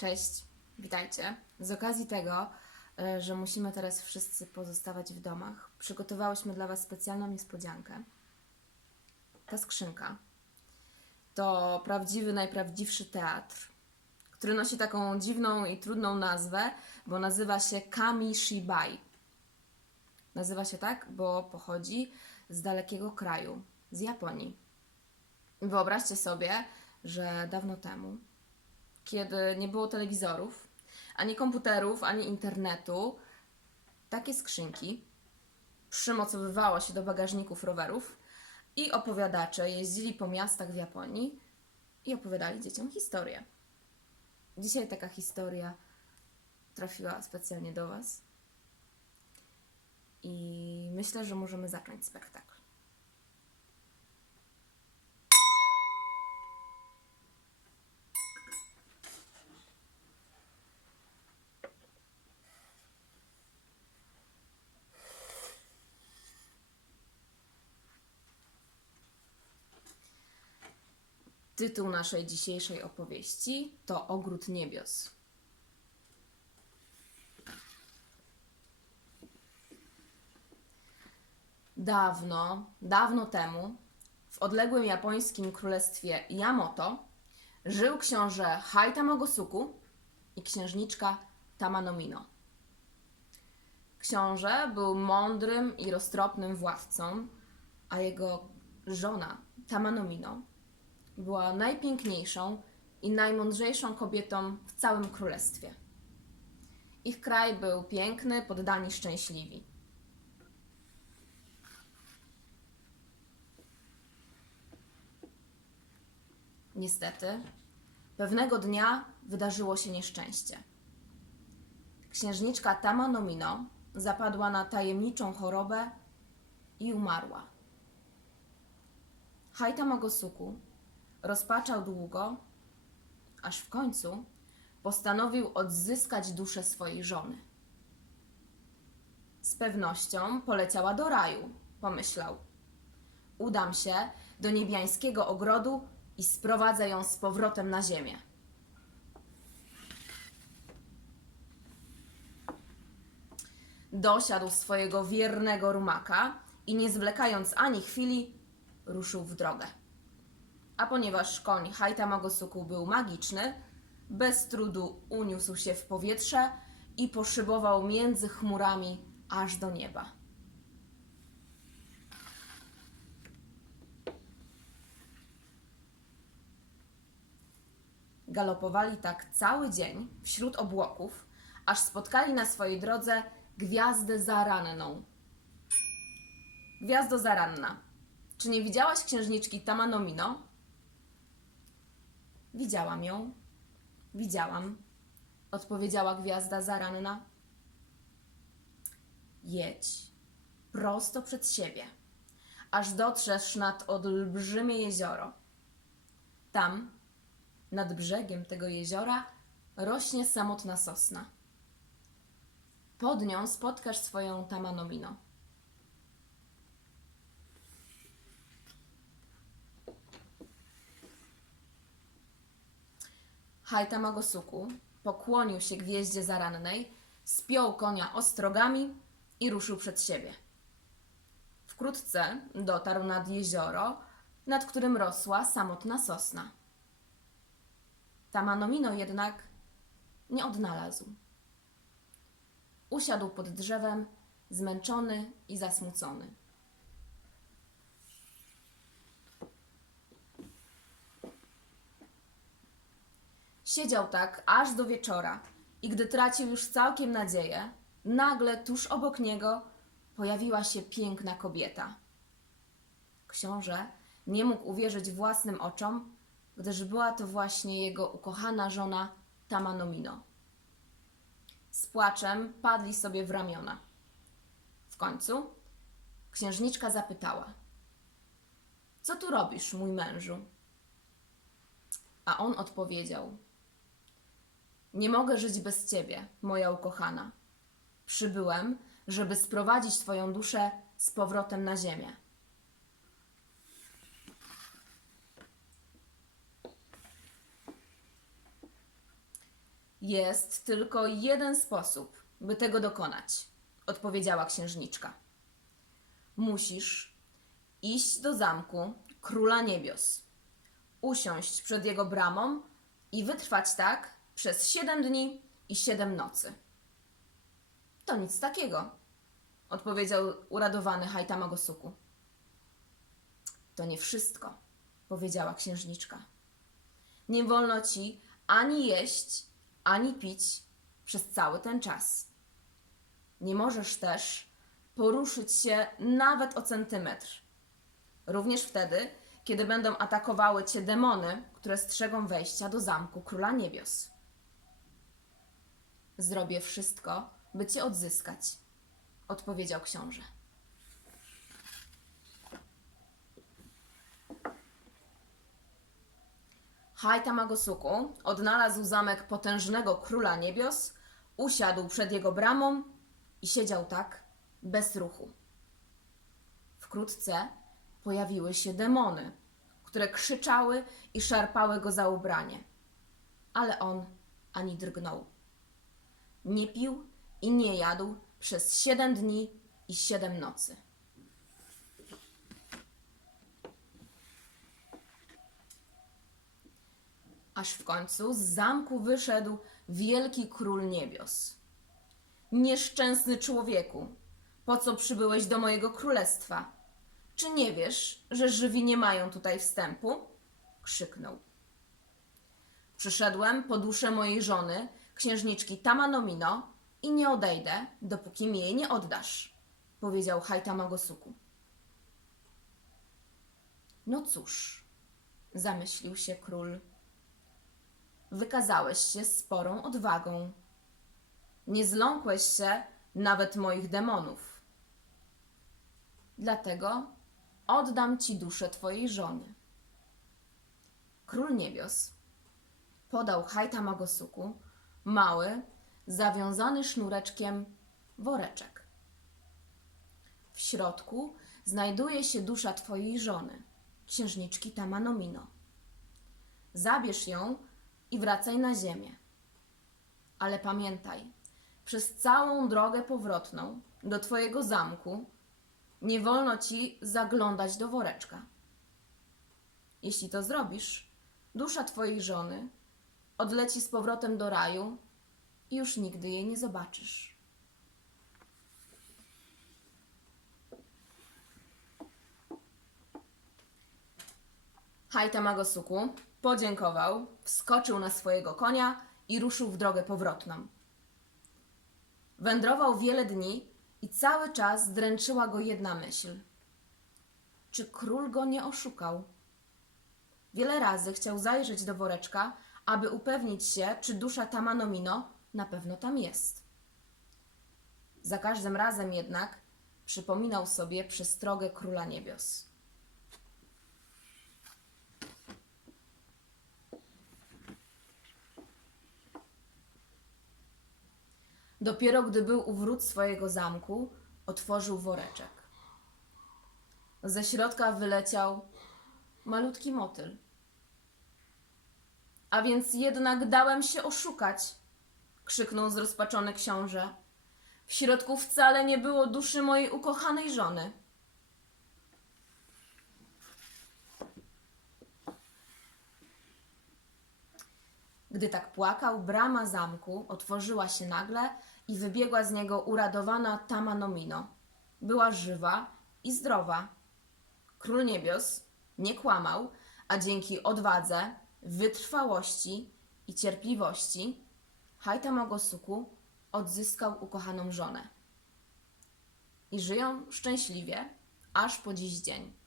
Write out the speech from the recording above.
Cześć, witajcie. Z okazji tego, e, że musimy teraz wszyscy pozostawać w domach, przygotowałyśmy dla Was specjalną niespodziankę. Ta skrzynka to prawdziwy, najprawdziwszy teatr, który nosi taką dziwną i trudną nazwę, bo nazywa się Kamishibai. Nazywa się tak, bo pochodzi z dalekiego kraju, z Japonii. Wyobraźcie sobie, że dawno temu, kiedy nie było telewizorów, ani komputerów, ani internetu, takie skrzynki przymocowywało się do bagażników rowerów i opowiadacze jeździli po miastach w Japonii i opowiadali dzieciom historię. Dzisiaj taka historia trafiła specjalnie do Was i myślę, że możemy zacząć spektakl. Tytuł naszej dzisiejszej opowieści to Ogród Niebios. Dawno, dawno temu, w odległym japońskim królestwie Yamato, żył książę Haita Mogosuku i księżniczka Tamanomino. Książę był mądrym i roztropnym władcą, a jego żona Tamanomino była najpiękniejszą i najmądrzejszą kobietą w całym królestwie. Ich kraj był piękny, poddani szczęśliwi. Niestety, pewnego dnia wydarzyło się nieszczęście. Księżniczka Tamanomino zapadła na tajemniczą chorobę i umarła. Haita Magosuku rozpaczał długo, aż w końcu postanowił odzyskać duszę swojej żony. Z pewnością poleciała do raju, pomyślał. Udam się do niebiańskiego ogrodu i sprowadzę ją z powrotem na ziemię. Dosiadł swojego wiernego rumaka i nie zwlekając ani chwili, ruszył w drogę. A ponieważ koń Haita Magosuku był magiczny, bez trudu uniósł się w powietrze i poszybował między chmurami aż do nieba. Galopowali tak cały dzień wśród obłoków, aż spotkali na swojej drodze gwiazdę zaranną. Gwiazdo zaranna, czy nie widziałaś księżniczki Tamanomino? Widziałam ją. Widziałam, odpowiedziała gwiazda zaranna. Jedź prosto przed siebie, aż dotrzesz nad olbrzymie jezioro. Tam, nad brzegiem tego jeziora, rośnie samotna sosna. Pod nią spotkasz swoją Tamanomino. Haita Magosuku pokłonił się gwieździe zarannej, spiął konia ostrogami i ruszył przed siebie. Wkrótce dotarł nad jezioro, nad którym rosła samotna sosna. Tamanomino jednak nie odnalazł. Usiadł pod drzewem, zmęczony i zasmucony. Siedział tak aż do wieczora i gdy tracił już całkiem nadzieję, nagle tuż obok niego pojawiła się piękna kobieta. Książę nie mógł uwierzyć własnym oczom, gdyż była to właśnie jego ukochana żona Tamanomino. Z płaczem padli sobie w ramiona. W końcu księżniczka zapytała: Co tu robisz, mój mężu? A on odpowiedział: Nie mogę żyć bez ciebie, moja ukochana. Przybyłem, żeby sprowadzić twoją duszę z powrotem na ziemię. Jest tylko jeden sposób, by tego dokonać, odpowiedziała księżniczka. Musisz iść do zamku króla niebios, usiąść przed jego bramą i wytrwać tak przez siedem dni i siedem nocy. To nic takiego, odpowiedział uradowany Haitama Gosuku. To nie wszystko, powiedziała księżniczka. Nie wolno ci ani jeść, ani pić przez cały ten czas. Nie możesz też poruszyć się nawet o centymetr. Również wtedy, kiedy będą atakowały cię demony, które strzegą wejścia do zamku Króla Niebios. Zrobię wszystko, by cię odzyskać, odpowiedział książę. Haitama Gosuku odnalazł zamek potężnego króla niebios, usiadł przed jego bramą i siedział tak, bez ruchu. Wkrótce pojawiły się demony, które krzyczały i szarpały go za ubranie, ale on ani drgnął. Nie pił i nie jadł przez siedem dni i siedem nocy. aż w końcu z zamku wyszedł wielki król niebios. Nieszczęsny człowieku, po co przybyłeś do mojego królestwa? Czy nie wiesz, że żywi nie mają tutaj wstępu? krzyknął. Przyszedłem po duszę mojej żony, księżniczki Tamanomino, i nie odejdę, dopóki mi jej nie oddasz, powiedział Haitama Gosuku. No cóż, zamyślił się król wykazałeś się sporą odwagą. Nie zląkłeś się nawet moich demonów. Dlatego oddam ci duszę twojej żony. Król niebios podał Haitama Gosuku mały, zawiązany sznureczkiem woreczek. W środku znajduje się dusza twojej żony, księżniczki Tamanomino. Zabierz ją i wracaj na ziemię. Ale pamiętaj, przez całą drogę powrotną do twojego zamku nie wolno ci zaglądać do woreczka. Jeśli to zrobisz, dusza twojej żony odleci z powrotem do raju i już nigdy jej nie zobaczysz. Haita Magosuku podziękował, wskoczył na swojego konia i ruszył w drogę powrotną. Wędrował wiele dni i cały czas dręczyła go jedna myśl. Czy król go nie oszukał? Wiele razy chciał zajrzeć do woreczka, aby upewnić się, czy dusza Tamanomino na pewno tam jest. Za każdym razem jednak przypominał sobie przestrogę króla niebios. Dopiero gdy był u wrót swojego zamku, otworzył woreczek. Ze środka wyleciał malutki motyl. A więc jednak dałem się oszukać, krzyknął zrozpaczony książę. W środku wcale nie było duszy mojej ukochanej żony. Gdy tak płakał, brama zamku otworzyła się nagle i wybiegła z niego uradowana Tamanomino. Była żywa i zdrowa. Król niebios nie kłamał, a dzięki odwadze, wytrwałości i cierpliwości Haita Mogosuku odzyskał ukochaną żonę. I żyją szczęśliwie aż po dziś dzień.